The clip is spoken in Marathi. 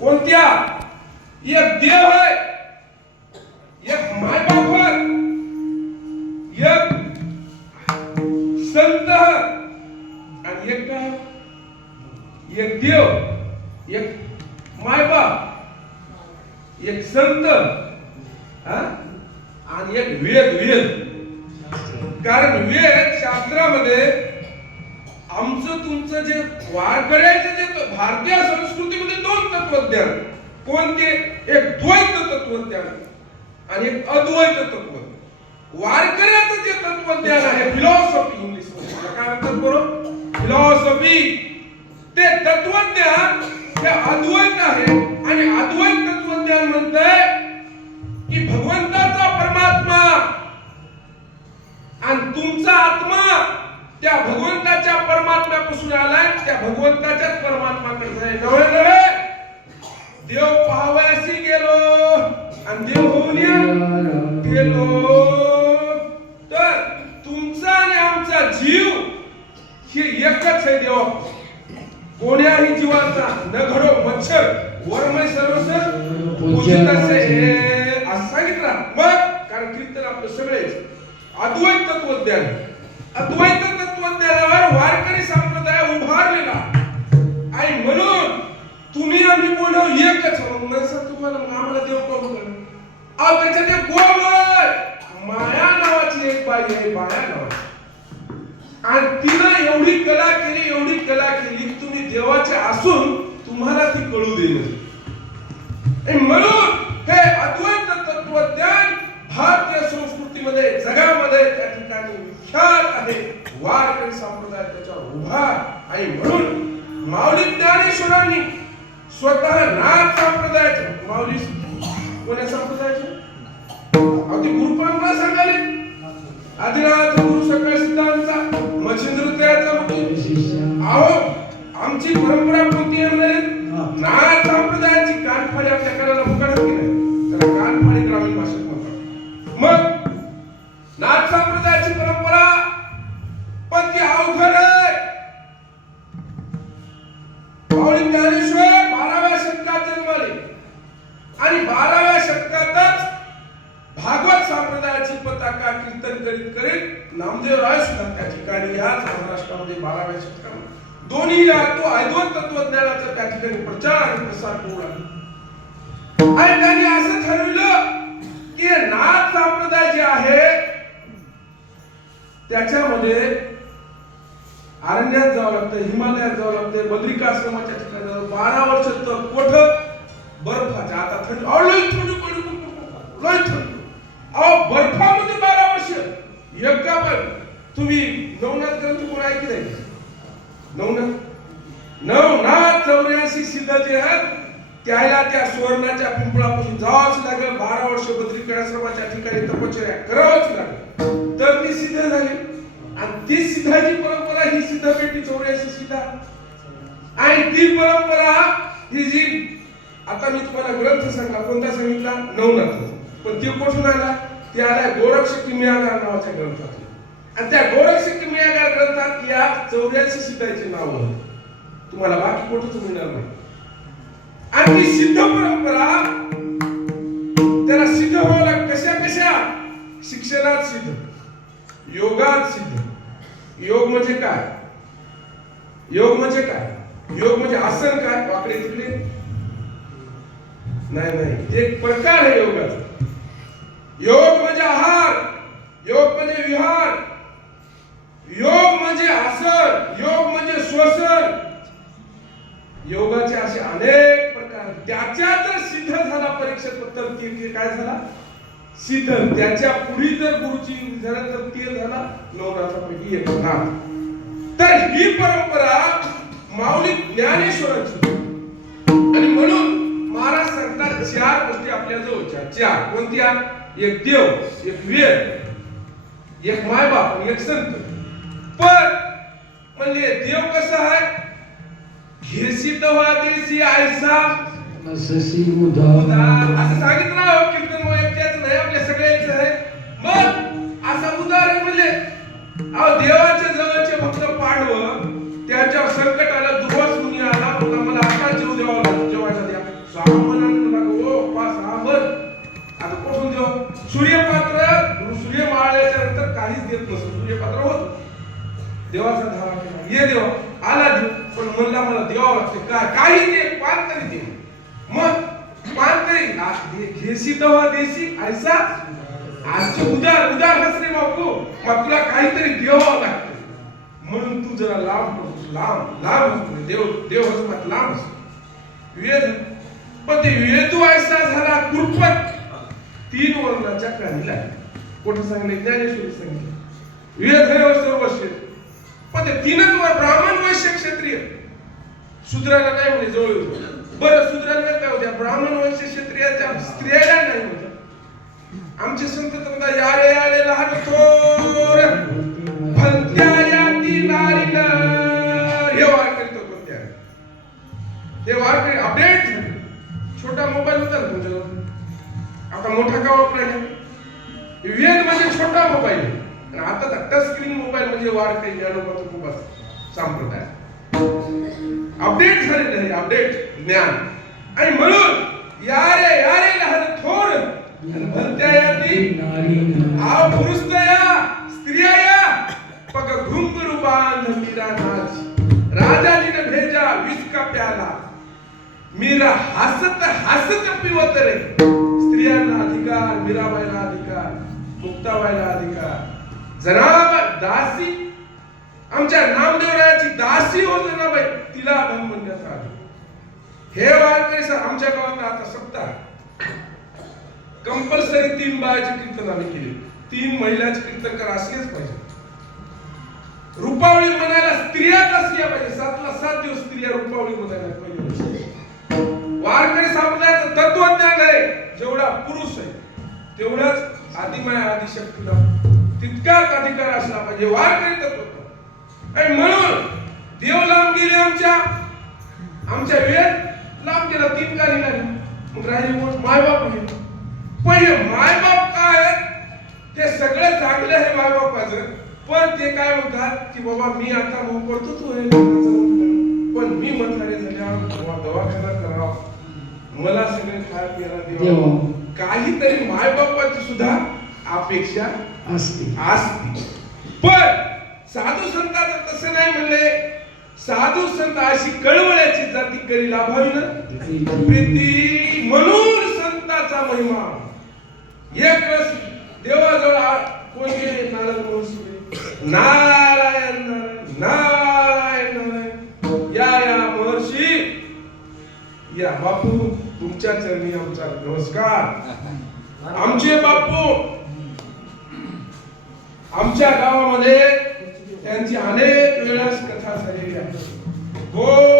कोणत्या? एक देव आहे एक मायबाप आहे एक संत आणि एक काय? एक देव एक मायबाप एक संत हा? आणि एक वेद वेद. कारण वेद शास्त्रामध्ये आमचं तुमचं जे वारकऱ्याचं जे भारतीय संस्कृतीमध्ये दोन तत्वज्ञान. कोणते? एक द्वैत तत्वज्ञान आणि एक अद्वैत तत्व वारकऱ्याचं जे तत्वज्ञान आहे फिलॉसॉफी इंग्लिशमध्ये. काय म्हणतात बरोबर फिलॉसॉफी ते तत्वज्ञान हे अद्वैत आहे आणि अद्वैत तत्वज्ञान म्हणतंय भगवंताच्याच परमात्माकडे आहे. नव्हे नव्हे? देव पाहावयाशी गेलो आणि देव होऊन गेलो. तर तुमचा आणि आमचा जीव हे एकच आहे देव. कोण्याही जीवाचा न घडो मच्छर. वरमय सर्वस पूजित असे. असं सांगितलं. मग कारण कीर्तन आपलं सगळेच. अद्वैत तत्वज्ञान. अद्वैत तत्वज्ञानावर वारकरी संप्रदाय उभारलेला. आणि म्हणून तुम्ही आम्ही कोण हो? एकच आहोत. तुम्हाला मग आम्हाला देव करून अहो त्याच्या ते गोवर माया नावाची एक बाई आहे माया नावाची. आणि तिनं एवढी कला केली एवढी कला केली तुम्ही देवाचे असून तुम्हाला ती कळू दे म्हणून हे अद्वैत तत्वज्ञान भारतीय संस्कृतीमध्ये जगामध्ये त्या ठिकाणी विख्यात आहे वारकरी संप्रदाय त्याच्यावर उभा आणि म्हणून माऊली ज्ञानेश्वरांनी स्वतः नाथ संप्रदायाचे माऊली कोण्या संप्रदायाचे? अगदी गुरुपरंपरा सांगाले आदिनाथ गुरु सकाळ सिद्धांचा मच्छिंद्र त्याचा अहो आमची परंपरा संप्रदायाची कीर्तन करीत करीत नामदेव राय सुद्धा त्या ठिकाणी याच महाराष्ट्रामध्ये बाराव्या शतकामध्ये. दोन्ही तो अद्वैत तत्वज्ञानाचा त्या ठिकाणी प्रचार आणि प्रसार होऊ लागला आणि त्यांनी असं ठरवलं की नाथ संप्रदाय जे आहे त्याच्यामध्ये अरण्यात जावं लागतं हिमालयात जावं लागतं बद्रिकाश्रमाच्या ठिकाणी जावं बारा वर्ष तर कोठ बर्फाच्या आता थंडी अहो लई थंडी पडली लई थंडी एका पण तुम्ही नवनाथ ग्रंथ कोण ऐकले नवनाथ? नवनाथ चौऱ्याऐंशी सिद्ध जे आहेत त्याला त्या सुवर्णाच्या पिंपळापासून जावंच लागलं. बारा वर्ष बद्रिकाश्रमाच्या ठिकाणी तपश्चर्या करावंच लागलं. तर ती सिद्ध झाली. आणि ती सिद्धाची परंपरा ही सिद्ध पेटी चौऱ्याऐंशी सिद्धा. आणि ती परंपरा ही जी आता मी तुम्हाला ग्रंथ सांगला कोणता सांगितला? नवनाथ. पण ते कुठून आला? ते आला गोरक्षकी नावाच्या ग्रंथात आणि त्या गोरक्ष मियागार ग्रंथात या चौऱ्याऐंशी सिद्धाचे नाव तुम्हाला बाकी कुठंच मिळणार नाही. आणि ती सिद्ध परंपरा त्याला सिद्ध व्हायला कशा कशा? शिक्षणात सिद्ध योगात सिद्ध. योग म्हणजे काय? योग म्हणजे काय? योग म्हणजे आसन काय? वाकडे तिकडे? नाही नाही. ते एक प्रकार आहे योगाचा. योग म्हणजे आहार योग म्हणजे विहार योग म्हणजे आसन योग म्हणजे श्वसन. योगाचे असे अनेक प्रकार त्याच्या जर सिद्ध झाला परीक्षा तर काय झाला? सिद्ध. त्याच्या पुढे जर गुरुची झाला तर ते झाला नवनाथापैकी एक नाथ तर ही परंपरा माऊली ज्ञानेश्वराची. आणि म्हणून महाराज सांगतात चार गोष्टी आपल्या जवळच्या चार. कोणत्या? एक देव एक वेद एक मायबाप आणि एक संत पण म्हणजे देव कसा आहे घेसी तवा देसी आयसा ससी उदार. उदार असं सांगितलं हो, कीर्तन एकट्याच नाही आपल्या सगळ्यांचं आहे मग असा आहे म्हणजे अहो देवाच्या जवळचे भक्त पांडव त्याच्या संकट नंतर सूर्यपात्र होत. देवाचा धावा केला. ये देव आला देव. पण म्हणला मला देवा वाटते काय काही दे पान तरी दे मग पान तरी आ, घेशी दवा देशी ऐसा? आजचे उदार उदार हस रे बापू. मग तुला काहीतरी द्यावं लागतं. म्हणून तू जरा लांब लांब लांब होतो म्हणजे देव देव हसमात लांब असतो वेद पण ते वेदू ऐसा झाला कुरपट तीन वर्णाच्या काढीला कोठं सांगले? ज्ञानेश्वरी सांगितलं वेद हे पण ते तीनच वर ब्राह्मण वैश्य क्षत्रिय. शूद्राला नाही म्हणे जवळ येतो बरं शूद्राला काय होत्या ब्राह्मण वैश्य क्षत्रियाच्या स्त्रियाला नाही होत. आमचे संत समजा यारे यारे लहान थोर भलत्या याती नारीन हे वार करतो कोणत्या ते वार अपडेट छोटा मोबाईल होता ना तुमच्याजवळ. आता मोठा का वापरायचा वेद म्हणजे छोटा मोबाईल. आणि आता तर टच स्क्रीन मोबाईल म्हणजे वाढ काही ज्ञानोबाचं खूप असतं. संप्रदाय. अपडेट झालेलं आहे अपडेट ज्ञान. आणि म्हणून यारे यारे लहान थोर आणि भलत्या याती आ पुरुष या स्त्रिया या पग घुंगरू बांध मीरा नाच. राजा जी ने भेजा विष का प्याला. मीरा हसत हसत पिवत रे. स्त्रियांना अधिकार मीराबाईला अधिकार मुक्ताबाईला अधिकार. जनाब दासी आमच्या नामदेवरायाची दासी हो जनाबाई तिला अभंग म्हणण्यात आलं. हे वारकरी सर आमच्या गावात आता सत्ता कंपल्सरी तीन बायाची कीर्तन आम्ही केली. तीन महिलाची कीर्तन करा असलेच पाहिजे. रुपावळी म्हणायला स्त्रियाच असल्या पाहिजे. सातला सात दिवस स्त्रिया रुपावळी म्हणायला पाहिजे. वारकरी संप्रदायाचं तत्वज्ञान आहे. जेवढा पुरुष आहे तेवढाच आदिमाया आदिशक्तीला तितकाच अधिकार असला पाहिजे वारकरी तत्व आणि म्हणून देव लांब गेले आमच्या. आमच्या वेळ लांब गेला तीन का निघाले मग राहिले कोण मायबाप आहे पण हे मायबाप काय आहेत? ते सगळं चांगलं आहे मायबापाचं पण ते काय म्हणतात की बाबा मी आता भाऊ पडतो तू हे लग्नाचं म्हणतो. पण मी म्हातारे झाल्यावर दवाखाना करावा. मला सगळे खाया प्यायला देवा देवा. काहीतरी मायबापाची सुद्धा अपेक्षा असते. असते. पण साधू संतांचं तसं नाही म्हणले. साधू संत अशी कळवळ्याची जाती करी लाभावी ना? प्रीती म्हणून संताचा महिमा. एक रस देवाजवळ कोण गेले? नारद महर्षी नारायण नारायण नारायण नारायण. या या महर्षी. या बापू तुमच्या चरणी आमचा नमस्कार. आमचे बापू आमच्या गावामध्ये त्यांची अनेक वेळास कथा झालेली आहे. हो